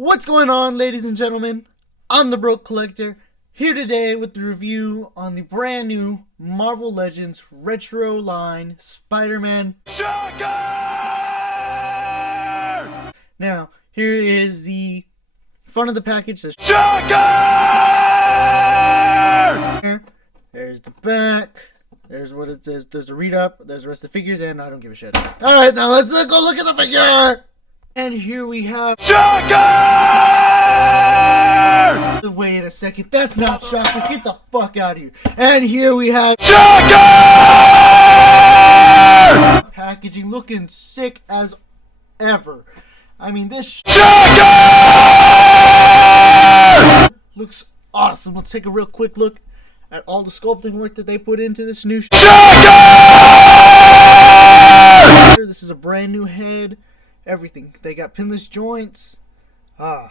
What's going on, ladies and gentlemen? I'm the Broke Collector, here today with the review on the brand new Marvel Legends Retro line Spider-Man SHOCKERRR! Now, here is the front of the package. Says SHOCKERRR! There's the back. There's what it says. There's a read up. There's the rest of the figures, and I don't give a shit. Alright, now let's go look at the figure! And here we have SHOCKERRR! Wait a second, that's not Shocker. Get the fuck out of here. And here we have SHOCKERRR! Packaging looking sick as ever. I mean, this SHOCKERRR looks awesome. Let's take a real quick look at all the sculpting work that they put into this new SHOCKERRR! This is a brand new head. Everything. They got pinless joints. I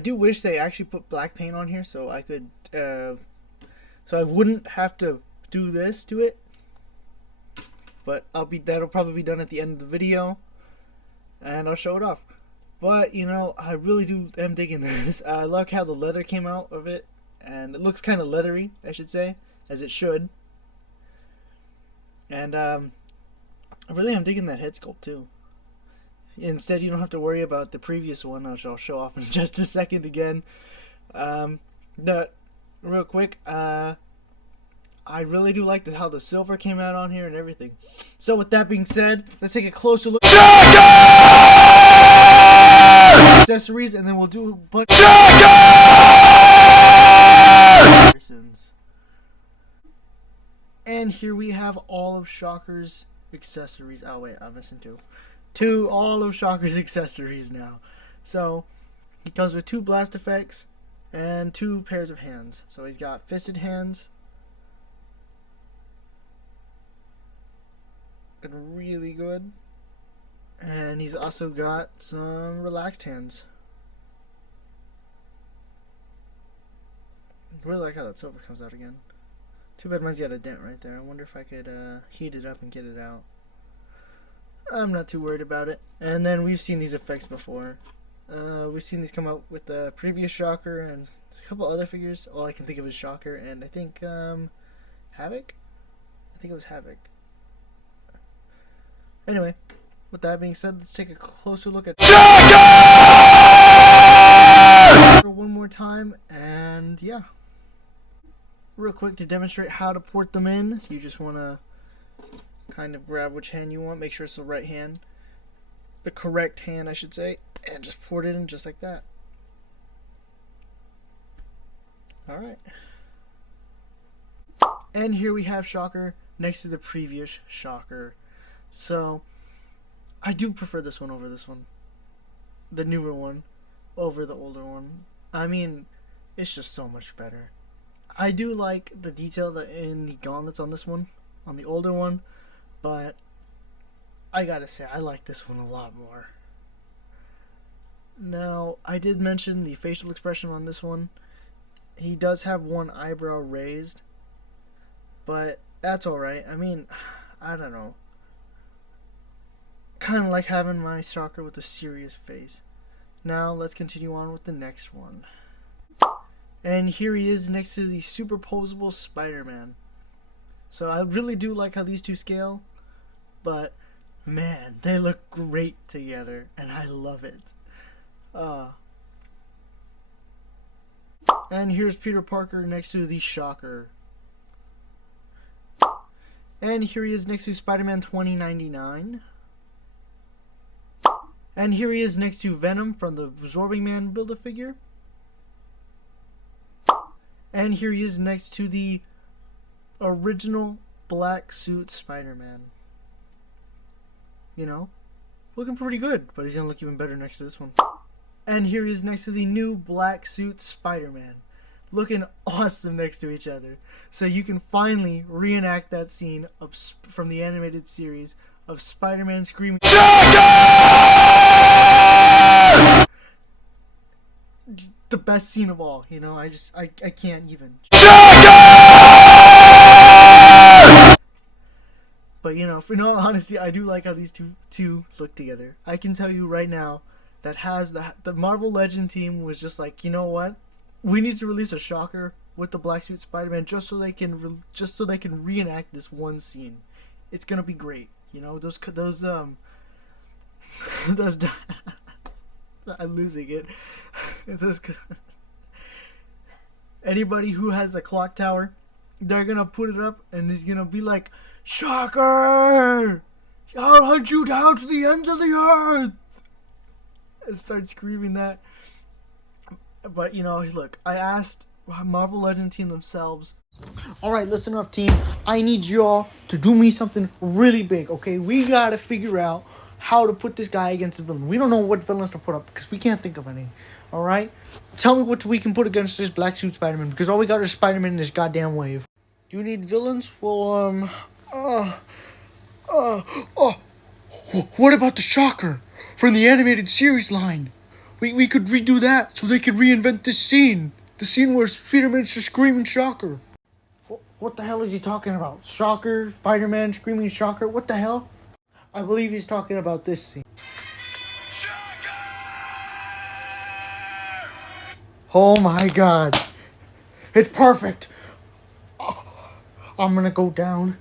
do wish they actually put black paint on here so I could so I wouldn't have to do this to it. But that'll probably be done at the end of the video and I'll show it off. But you know, I really am digging this. I like how the leather came out of it, and it looks kind of leathery, I should say, as it should. And I really am digging that head sculpt too. Instead, you don't have to worry about the previous one, which I'll show off in just a second again. Real quick, I really do like how the silver came out on here and everything. So with that being said, let's take a closer look at accessories, and then we'll do a bunch of comparisons. And here we have all of Shocker's accessories. Oh wait, I'm missing all of Shocker's accessories now. So he comes with 2 blast effects and 2 pairs of hands. So he's got fisted hands and really good, and he's also got some relaxed hands. I really like how that silver comes out again. Too bad mine's got a dent right there. I wonder if I could heat it up and get it out. I'm not too worried about it. And then we've seen these effects before. We've seen these come out with the previous Shocker and a couple other figures. All I can think of is Shocker and I think Havoc? I think it was Havoc. Anyway, with that being said, let's take a closer look at SHOCKERRR one more time, and yeah. Real quick to demonstrate how to port them in, you just want to kind of grab which hand you want, make sure it's the right hand, the correct hand I should say, and just port it in just like that. Alright. And here we have Shocker next to the previous Shocker. So, I do prefer this one over this one. The newer one over the older one. I mean, it's just so much better. I do like the detail in the gauntlets on this one, on the older one, but I gotta say, I like this one a lot more. Now, I did mention the facial expression on this one. He does have one eyebrow raised, but that's alright. I mean, I don't know. Kind of like having my Shocker with a serious face. Now, let's continue on with the next one. And here he is next to the superposable Spider-Man. So I really do like how these two scale, but man, they look great together, and I love it. And here's Peter Parker next to the Shocker. And here he is next to Spider-Man 2099. And here he is next to Venom from the Absorbing Man Build-A-Figure. And here he is next to the original black suit Spider-Man. You know, looking pretty good, but he's gonna look even better next to this one. And here he is next to the new black suit Spider-Man. Looking awesome next to each other. So you can finally reenact that scene from the animated series of Spider-Man screaming SHOCKERRR! The best scene of all, you know, I can't even. SHOCKERRR! But you know, for no honesty, I do like how these two look together. I can tell you right now that has the Marvel Legend team was just like, you know what? We need to release a Shocker with the Black Suit Spider-Man just so they can reenact this one scene. It's gonna be great. You know, those those I'm losing it. Those anybody who has the clock tower, they're gonna put it up and it's gonna be like, Shocker! I'll hunt you down to the ends of the earth! And start screaming that. But, you know, look, I asked Marvel Legend team themselves, alright, listen up, team. I need y'all to do me something really big, okay? We gotta figure out how to put this guy against the villain. We don't know what villains to put up because we can't think of any. Alright? Tell me what we can put against this Black Suit Spider-Man because all we got is Spider-Man in this goddamn wave. Do you need villains? Well, what about the Shocker from the animated series line? We could redo that so they could reinvent this scene. The scene where Spider-Man's just screaming Shocker. What the hell is he talking about? Shocker? Spider-Man screaming Shocker? What the hell? I believe he's talking about this scene. Shocker! Oh my god. It's perfect. I'm gonna go down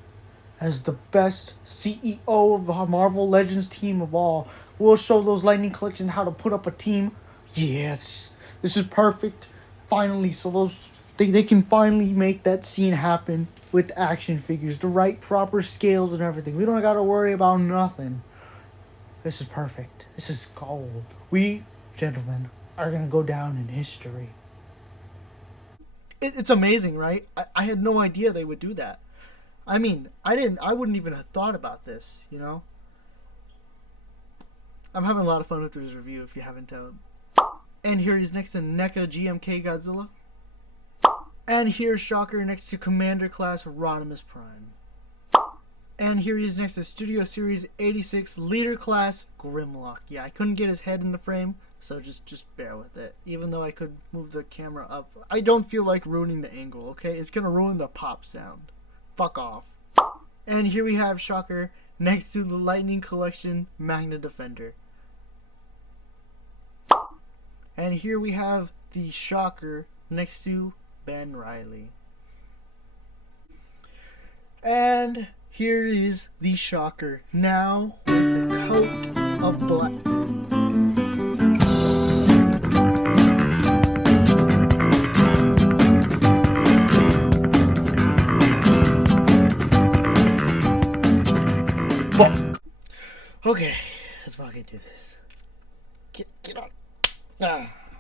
as the best CEO of the Marvel Legends team of all. We'll show those Lightning Collection how to put up a team. Yes, this is perfect. Finally, so they can finally make that scene happen with action figures, the right proper scales and everything. We don't gotta worry about nothing. This is perfect. This is gold. We, gentlemen, are gonna go down in history. It's amazing, right? I had no idea they would do that. I mean, I wouldn't even have thought about this, you know? I'm having a lot of fun with this review, if you haven't told. And here he's next to NECA GMK Godzilla. And here's Shocker next to Commander Class Rodimus Prime. And here he is next to Studio Series 86 Leader Class Grimlock. Yeah, I couldn't get his head in the frame, so just bear with it. Even though I could move the camera up, I don't feel like ruining the angle, okay? It's gonna ruin the pop sound. Fuck off. And here we have Shocker next to the Lightning Collection Magna Defender. And here we have the Shocker next to Ben Reilly. And here is the Shocker now with the coat of black. Okay, let's fucking do this. Get on.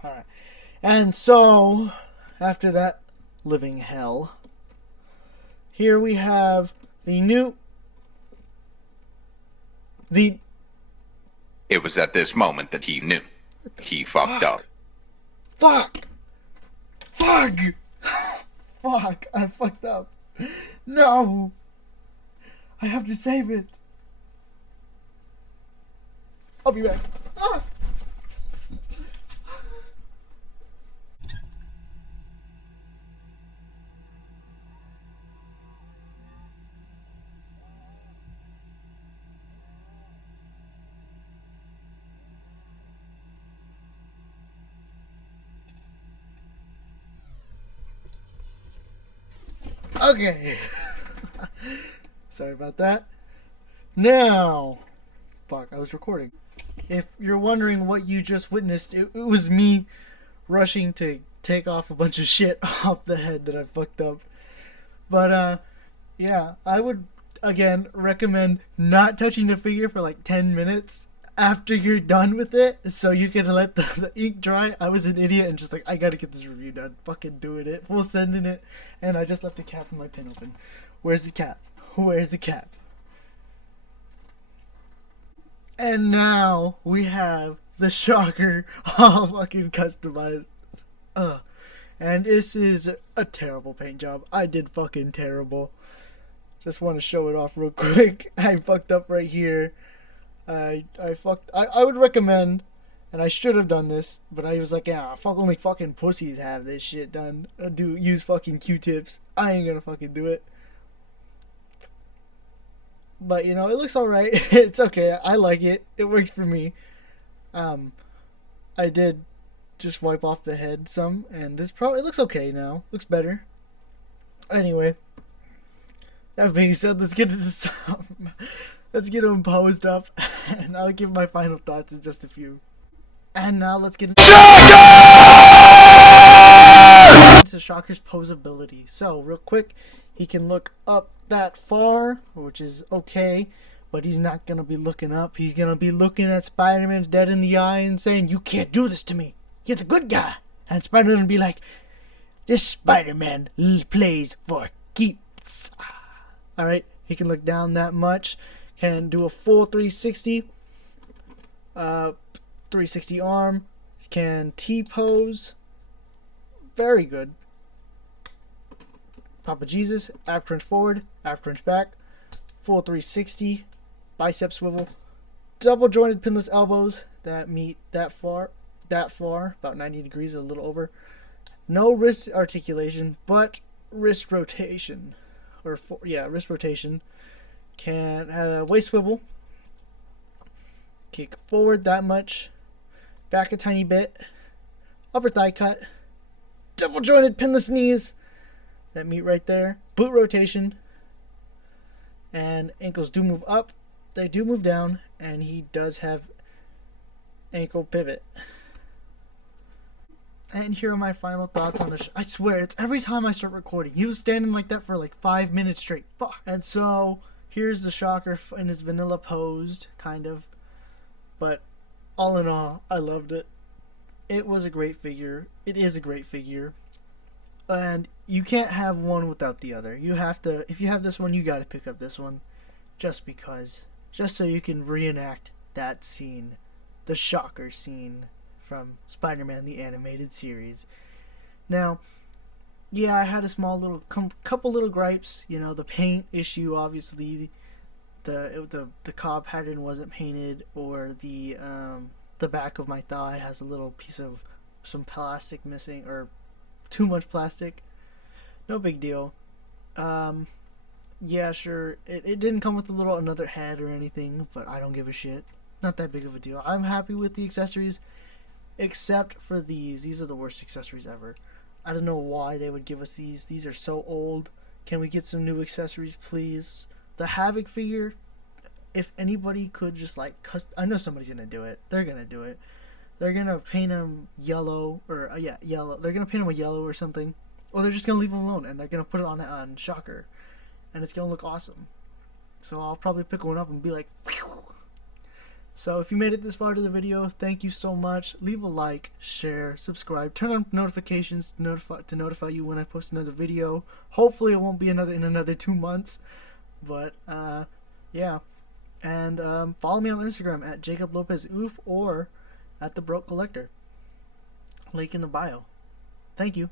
Alright. And so, after that living hell, here we have the It was at this moment that he knew. He fucked up. Fuck! Fuck! Fuck! I fucked up. No! I have to save it. I'll be back. Ah! Okay. Sorry about that. Now, fuck, I was recording. If you're wondering what you just witnessed, it was me rushing to take off a bunch of shit off the head that I fucked up. But, yeah, I would, again, recommend not touching the figure for like 10 minutes after you're done with it so you can let the ink dry. I was an idiot and just like, I gotta get this review done. Fucking doing it. Full sending it. And I just left the cap in my pen open. Where's the cap? Where's the cap? And now we have the Shocker all fucking customized. And this is a terrible paint job. I did fucking terrible. Just want to show it off real quick. I fucked up right here. I would recommend, and I should have done this, but I was like, yeah, only fucking pussies have this shit done. Use fucking Q-tips. I ain't gonna fucking do it. But you know, it looks alright. It's okay. I like it. It works for me. Um, I did just wipe off the head some, and this probably it looks okay now. Looks better. Anyway, that being said, let's get into some. Let's get them posed up, and I'll give my final thoughts in just a few. And now let's get into Shocker's posability. So, real quick, he can look up that far, which is okay, but he's not going to be looking up. He's going to be looking at Spider-Man dead in the eye and saying, "You can't do this to me. You're the good guy." And Spider-Man will be like, "This Spider-Man plays for keeps." Alright, he can look down that much, can do a full 360, 360 arm, can T-pose, very good. Papa Jesus, ab crunch forward, ab crunch back, full 360, bicep swivel, double jointed pinless elbows that meet that far, about 90 degrees or a little over. No wrist articulation, but wrist rotation, wrist rotation. Can waist swivel, kick forward that much, back a tiny bit, upper thigh cut, double jointed pinless knees that meet right there, boot rotation, and ankles do move up, they do move down, and he does have ankle pivot. And here are my final thoughts on this. I swear, it's every time I start recording. He was standing like that for like 5 minutes straight. Fuck. And so, here's the Shocker in his vanilla posed, kind of. But, all in all, I loved it. It was a great figure. It is a great figure. And you can't have one without the other. You have to, if you have this one, you gotta pick up this one. Just because. Just so you can reenact that scene. The Shocker scene from Spider-Man the Animated Series. Now, yeah, I had a small little couple little gripes. You know, the paint issue, obviously, the cob pattern wasn't painted, or the back of my thigh has a little piece of some plastic missing, or too much plastic. No big deal. Um, yeah, sure. It didn't come with another head or anything, but I don't give a shit. Not that big of a deal. I'm happy with the accessories. Except for these. These are the worst accessories ever. I don't know why they would give us these. These are so old. Can we get some new accessories, please? The Havoc figure, if anybody could just like I know somebody's gonna do it. They're gonna do it. They're gonna paint him yellow, or yeah, yellow. They're gonna paint him a yellow or something, or they're just gonna leave him alone and they're gonna put it on Shocker, and it's gonna look awesome. So I'll probably pick one up and be like, phew. So if you made it this far to the video, thank you so much. Leave a like, share, subscribe, turn on notifications to notify you when I post another video. Hopefully it won't be in another 2 months, but yeah. And follow me on Instagram at Jacob Lopez Oof or at the Broke Collector. Link in the bio. Thank you.